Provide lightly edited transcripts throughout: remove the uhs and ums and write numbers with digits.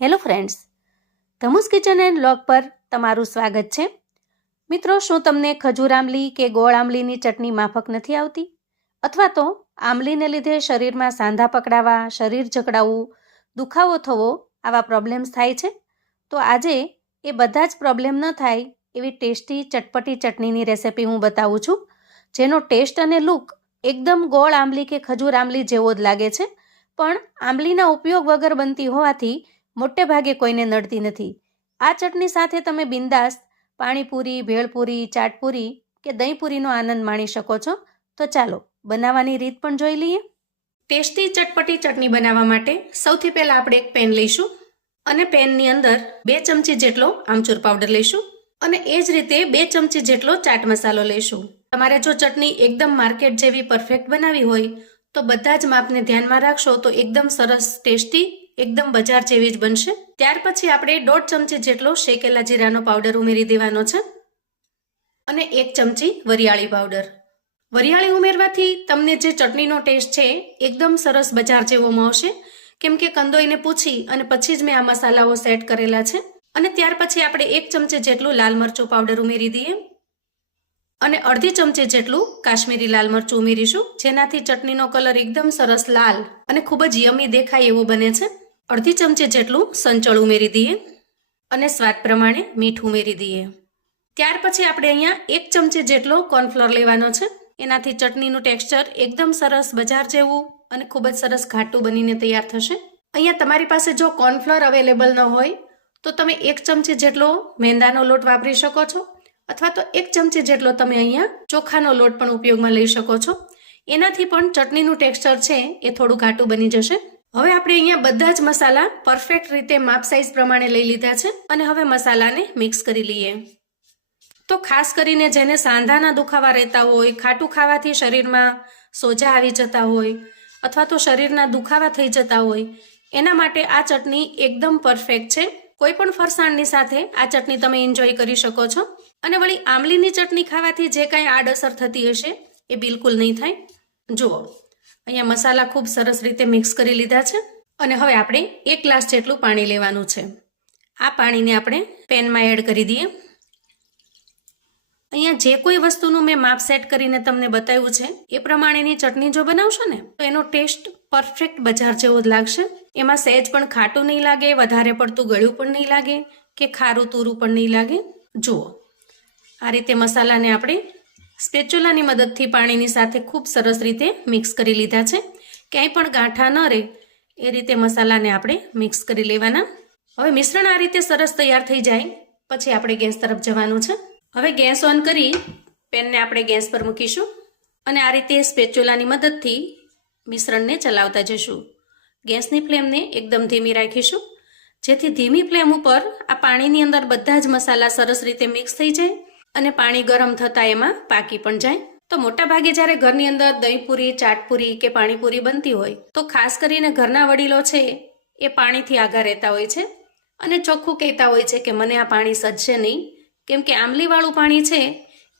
Hello friends, ધમુસ kitchen and vlog પર તમારું સ્વાગત છે. મિત્રો, શું તમને ખજૂર આંબલી કે ગોળ આંબલીની ચટણી માફક નથી આવતી? અથવા તો આંબલીને લીધે શરીરમાં સાંધા પકડાવા, શરીર જકડાવવું, દુખાવો થવો આવા પ્રોબ્લેમ્સ થાય છે? તો આજે એ બધા જ પ્રોબ્લેમ ન થાય એવી ટેસ્ટી ચટપટી ચટણીની રેસિપી હું બતાવું છું, જેનો ટેસ્ટ અને લુક એકદમ ગોળ આંબલી કે ખજૂર આંબલી જેવો જ લાગે છે, પણ આંબલીના ઉપયોગ વગર બનતી હોવાથી મોટે ભાગે કોઈને નડતી નથી. આ ચટણી સાથે તમે બિંદાસ પાણીપુરી, ભેળપુરી, ચાટપુરી કે દહીંપુરીનો આનંદ માણી શકો છો. તો ચાલો બનાવવાની રીત પણ જોઈ લઈએ. ટેસ્ટી ચટપટી ચટણી બનાવવા માટે સૌથી પહેલાં આપણે એક પેન લઈશું અને પેનની અંદર 2 ચમચી જેટલો આમચૂર પાવડર લઈશું અને એ જ રીતે 2 ચમચી જેટલો ચાટ મસાલો લઈશું. તમારે જો ચટણી એકદમ માર્કેટ જેવી પરફેક્ટ બનાવી હોય તો બધા જ માપને ધ્યાનમાં રાખશો તો એકદમ સરસ ટેસ્ટી એકદમ બજાર જેવી જ બનશે. ત્યાર પછી આપણે 1.5 ચમચી જેટલો શેકેલા જીરાનો પાવડર ઉમેરી દેવાનો છે અને 1 ચમચી વરિયાળી પાવડર. વરિયાળી ઉમેરવાથી તમને જે ચટણીનો ટેસ્ટ છે એકદમ સરસ બજાર જેવો મળશે, કેમ કે કંદોઈને પૂછી અને પછી જ મેં આ મસાલાઓ સેટ કરેલા છે. અને ત્યાર પછી આપણે 1 ચમચી જેટલું લાલ મરચું પાવડર ઉમેરી દઈએ અને અડધી ચમચી જેટલું કાશ્મીરી લાલ મરચું ઉમેરીશું, જેનાથી ચટણીનો કલર એકદમ સરસ લાલ અને ખૂબ જ યમી દેખાય એવો બને છે. અડધી ચમચી જેટલું સંચળ ઉમેરી દઈએ અને સ્વાદ પ્રમાણે મીઠું ઉમેરી દઈએ. ત્યાર પછી આપણે અહીંયા 1 ચમચી જેટલો કોર્નફ્લોર લેવાનો છે. એનાથી ચટણીનું ટેક્સચર એકદમ સરસ બજાર જેવું અને ખૂબ જ સરસ ઘાટું બનીને તૈયાર થશે. અહીંયા તમારી પાસે જો કોર્નફ્લોર અવેલેબલ ન હોય તો તમે 1 ચમચી જેટલો મેંદાનો લોટ વાપરી શકો છો, અથવા તો 1 ચમચી જેટલો તમે અહીંયા ચોખાનો લોટ પણ ઉપયોગમાં લઈ શકો છો. એનાથી પણ ચટણીનું ટેક્સચર છે એ થોડું ઘાટું બની જશે. હવે આપણે અહીંયા બધા જ મસાલા પરફેક્ટ રીતે માપ સાઈઝ પ્રમાણે લઈ લીધા છે અને હવે મસાલાને મિક્સ કરી લઈએ. તો ખાસ કરીને જેને સાંધાના દુખાવા રહેતા હોય, ખાટું ખાવાથી શરીરમાં સોજા આવી જતા હોય અથવા તો શરીરના દુખાવા થઈ જતા હોય, એના માટે આ ચટણી એકદમ પરફેક્ટ છે. કોઈ પણ ફરસાણની સાથે આ ચટણી તમે એન્જોય કરી શકો છો. અને વળી આંબલીની ચટણી ખાવાથી જે કાંઈ આડઅસર થતી હશે એ બિલકુલ નહીં થાય. જુઓ, અહીંયા મસાલા ખૂબ સરસ રીતે મિક્સ કરી લીધા છે અને હવે આપણે 1 ગ્લાસ જેટલું પાણી લેવાનું છે. આ પાણીને આપણે પેનમાં એડ કરી દઈએ. અહીંયા જે કોઈ વસ્તુનું મેં માપ સેટ કરીને તમને બતાવ્યું છે એ પ્રમાણેની ચટણી જો બનાવશો ને તો એનો ટેસ્ટ પરફેક્ટ બજાર જેવો જ લાગશે. એમાં સહેજ પણ ખાટું નહીં લાગે, વધારે પડતું ગળ્યું પણ નહીં લાગે કે ખારું તુરું પણ નહીં લાગે. જુઓ, આ રીતે મસાલાને આપણે સ્પેચ્યુલાની મદદથી પાણીની સાથે ખૂબ સરસ રીતે મિક્સ કરી લીધા છે. ક્યાંય પણ ગાંઠા ન રહે એ રીતે મસાલાને આપણે મિક્સ કરી લેવાના. હવે મિશ્રણ આ રીતે સરસ તૈયાર થઈ જાય પછી આપણે ગેસ તરફ જવાનું છે. હવે ગેસ ઓન કરી પેનને આપણે ગેસ પર મૂકીશું અને આ રીતે સ્પેચ્યુલાની મદદથી મિશ્રણને ચલાવતા જઈશું. ગેસની ફ્લેમને એકદમ ધીમી રાખીશું, જેથી ધીમી ફ્લેમ ઉપર આ પાણીની અંદર બધા જ મસાલા સરસ રીતે મિક્સ થઈ જાય અને પાણી ગરમ થતાં એમાં પાકી પણ જાય. તો મોટા ભાગે જ્યારે ઘરની અંદર દહીંપુરી, ચાટપુરી કે પાણીપુરી બનતી હોય તો ખાસ કરીને ઘરના વડીલો છે એ પાણીથી આઘા રહેતા હોય છે અને ચોખ્ખું કહેતા હોય છે કે મને આ પાણી સજશે નહીં, કેમ કે આંબલીવાળું પાણી છે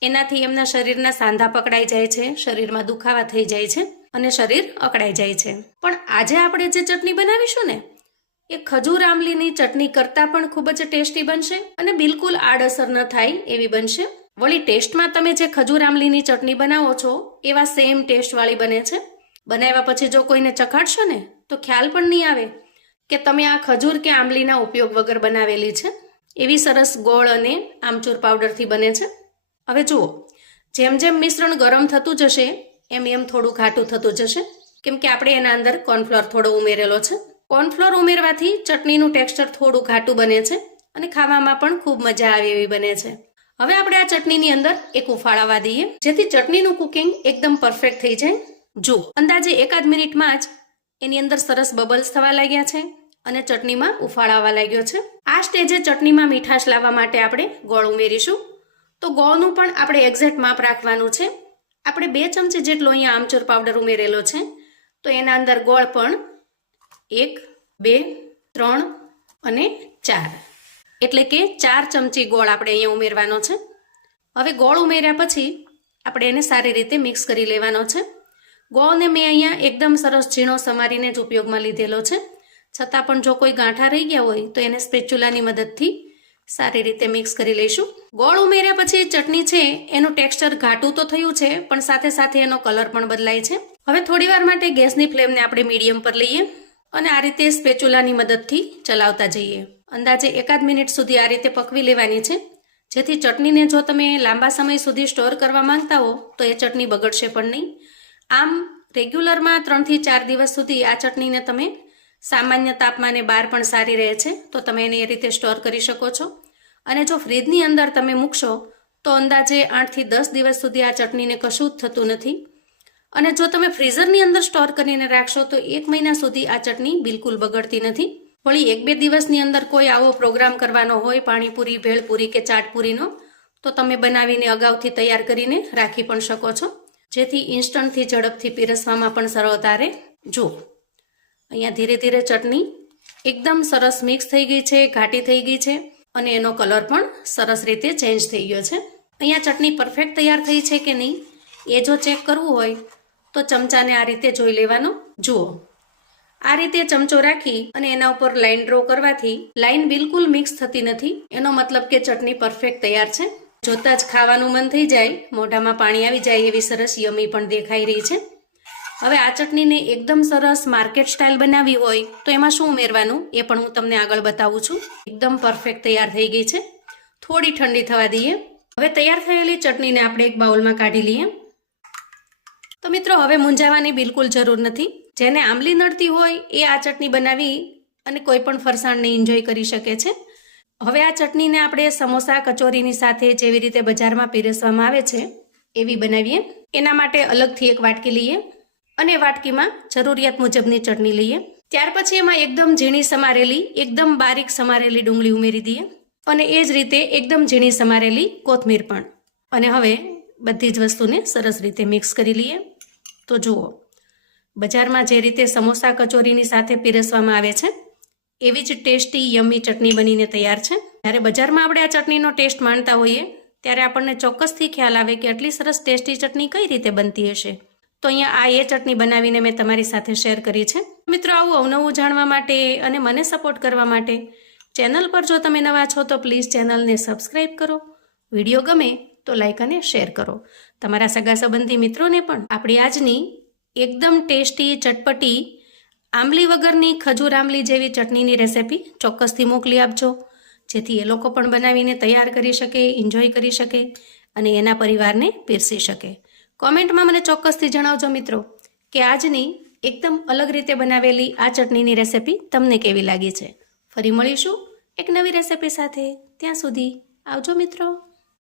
એનાથી એમના શરીરના સાંધા પકડાઈ જાય છે, શરીરમાં દુખાવા થઈ જાય છે અને શરીર અકળાઈ જાય છે. પણ આજે આપણે જે ચટણી બનાવીશું ને એ ખજૂર આંબલીની ચટણી કરતાં પણ ખૂબ જ ટેસ્ટી બનશે અને બિલકુલ આડઅસર ન થાય એવી બનશે. વળી ટેસ્ટમાં તમે જે ખજૂર આંબલીની ચટણી બનાવો છો એવા સેમ ટેસ્ટવાળી બને છે. બનાવ્યા પછી જો કોઈને ચખાડશો ને તો ખ્યાલ પણ નહીં આવે કે તમે આ ખજૂર કે આંબલીના ઉપયોગ વગર બનાવેલી છે. એવી સરસ ગોળ અને આમચૂર પાવડરથી બને છે. હવે જુઓ, જેમ જેમ મિશ્રણ ગરમ થતું જશે એમ એમ થોડું ઘાટું થતું જશે, કેમ કે આપણે એના અંદર કોર્નફ્લોર થોડો ઉમેરેલો છે. કોર્નફ્લોર ઉમેરવાથી ચટણીનું ટેક્સચર થોડું ઘાટું બને છે અને ખાવામાં પણ ખૂબ મજા આવે એવી બને છે. હવે આપણે આ ચટણીની અંદર એક ઉફાળાવા દઈએ, જેથી ચટણીનું કુકિંગ એકદમ પરફેક્ટ થઈ જાય. જુઓ, અંદાજે 1 મિનિટમાં જ એની અંદર સરસ બબલ્સ થવા લાગ્યા છે અને ચટણીમાં ઉફાળાવા લાગ્યો છે. આ સ્ટેજે ચટણીમાં મીઠાશ લાવવા માટે આપણે ગોળ ઉમેરીશું. તો ગોળનું પણ આપણે એક્ઝેક્ટ માપ રાખવાનું છે. આપણે 2 ચમચી જેટલો અહીંયા આમચૂર પાવડર ઉમેરેલો છે, તો એના અંદર ગોળ પણ 1, 2, 3 અને 4, એટલે કે 4 ચમચી ગોળ આપણે અહીંયા ઉમેરવાનો છે. હવે ગોળ ઉમેર્યા પછી આપણે એને સારી રીતે મિક્સ કરી લેવાનો છે. ગોળને મેં અહીંયા એકદમ સરસ ઝીણો સમારીને જ ઉપયોગમાં લીધેલો છે, છતાં પણ જો કોઈ ગાંઠા રહી ગયા હોય તો એને સ્પેચ્યુલાની મદદથી સારી રીતે મિક્સ કરી લઈશું. ગોળ ઉમેર્યા પછી ચટણી છે એનું ટેક્સચર ઘાટું તો થયું છે, પણ સાથે સાથે એનો કલર પણ બદલાય છે. હવે થોડીવાર માટે ગેસની ફ્લેમને આપણે મીડિયમ પર લઈએ અને આ રીતે સ્પેચ્યુલાની મદદથી ચલાવતા જઈએ. અંદાજે 1 મિનિટ સુધી આ રીતે પકવી લેવાની છે, જેથી ચટણીને જો તમે લાંબા સમય સુધી સ્ટોર કરવા માંગતા હો તો એ ચટણી બગડશે પણ નહીં. આમ રેગ્યુલરમાં 3 થી 4 દિવસ સુધી આ ચટણીને તમે સામાન્ય તાપમાને બહાર પણ સારી રહે છે, તો તમે એને એ રીતે સ્ટોર કરી શકો છો. અને જો ફ્રીજની અંદર તમે મૂકશો તો અંદાજે 8 થી 10 દિવસ સુધી આ ચટણીને કશું જ થતું નથી. અને જો તમે ફ્રીઝરની અંદર સ્ટોર કરીને રાખશો તો 1 મહિના સુધી આ ચટણી બિલકુલ બગડતી નથી. વળી 1-2 દિવસની અંદર કોઈ આવો પ્રોગ્રામ કરવાનો હોય પાણીપુરી, ભેળપુરી કે ચાટપુરીનો, તો તમે બનાવીને અગાઉથી તૈયાર કરીને રાખી પણ શકો છો, જેથી ઇન્સ્ટન્ટથી ઝડપથી પીરસવામાં પણ સરળતા રહે. જો અહીંયા ધીરે ધીરે ચટણી એકદમ સરસ મિક્સ થઈ ગઈ છે, ઘાટી થઈ ગઈ છે અને એનો કલર પણ સરસ રીતે ચેન્જ થઈ ગયો છે. અહીંયા ચટણી પરફેક્ટ તૈયાર થઈ છે કે નહીં એ જો ચેક કરવું હોય તો ચમચાને આ રીતે જોઈ લેવાનો. જુઓ, આ રીતે ચમચો રાખી અને એના ઉપર લાઈન ડ્રો કરવાથી લાઈન બિલકુલ મિક્સ થતી નથી. એનો મતલબ કે ચટણી પરફેક્ટ તૈયાર છે. જોતાં જ ખાવાનું મન થઈ જાય, મોઢામાં પાણી આવી જાય એવી સરસ યમી પણ દેખાઈ રહી છે. હવે આ ચટણીને એકદમ સરસ માર્કેટ સ્ટાઇલ બનાવવી હોય તો એમાં શું ઉમેરવાનું એ પણ હું તમને આગળ બતાવું છું. એકદમ પરફેક્ટ તૈયાર થઈ ગઈ છે. થોડી ઠંડી થવા દઈએ. હવે તૈયાર થયેલી ચટણીને આપણે એક બાઉલમાં કાઢી લઈએ. તો મિત્રો, હવે મૂંઝાવાની બિલકુલ જરૂર નથી. જેને આંબલી નડતી હોય એ આ ચટણી બનાવી અને કોઈ પણ ફરસાણને એન્જોય કરી શકે છે. હવે આ ચટણીને આપણે સમોસા, કચોરીની સાથે જેવી રીતે બજારમાં પીરસવામાં આવે છે એવી બનાવીએ. એના માટે અલગથી એક વાટકી લઈએ અને વાટકીમાં જરૂરિયાત મુજબની ચટણી લઈએ. ત્યાર પછી એમાં એકદમ ઝીણી સમારેલી, એકદમ બારીક સમારેલી ડુંગળી ઉમેરી દઈએ અને એ જ રીતે એકદમ ઝીણી સમારેલી કોથમીર પણ. અને હવે બધી જ વસ્તુને સરસ રીતે મિક્સ કરી લઈએ. તો જુઓ, બજારમાં જે રીતે સમોસા, કચોરીની સાથે પીરસવામાં આવે છે એવી જ ટેસ્ટી યમ્મી ચટણી બનીને તૈયાર છે. જ્યારે બજારમાં આપણે આ ચટણીનો ટેસ્ટ માણતા હોઈએ ત્યારે આપણને ચોક્કસથી ખ્યાલ આવે કે આટલી સરસ ટેસ્ટી ચટણી કઈ રીતે બનતી હશે. તો અહીંયા આ એ ચટણી બનાવીને મેં તમારી સાથે શેર કરી છે. મિત્રો, આવું અવનવું જાણવા માટે અને મને સપોર્ટ કરવા માટે ચેનલ પર જો તમે નવા છો તો પ્લીઝ ચેનલને સબસ્ક્રાઈબ કરો. વિડીયો ગમે તો લાઈક અને શેર કરો. તમારા સગા સંબંધી મિત્રોને પણ આપણી આજની એકદમ ટેસ્ટી, ચટપટી, આંબલી વગરની ખજૂર આંબલી જેવી ચટણીની રેસિપી ચોક્કસથી મોકલી આપજો, જેથી એ લોકો પણ બનાવીને તૈયાર કરી શકે, એન્જોય કરી શકે અને એના પરિવારને પીરસી શકે. કોમેન્ટમાં મને ચોક્કસથી જણાવજો મિત્રો કે આજની એકદમ અલગ રીતે બનાવેલી આ ચટણીની રેસિપી તમને કેવી લાગી છે. ફરી મળીશું એક નવી રેસિપી સાથે. ત્યાં સુધી આવજો મિત્રો.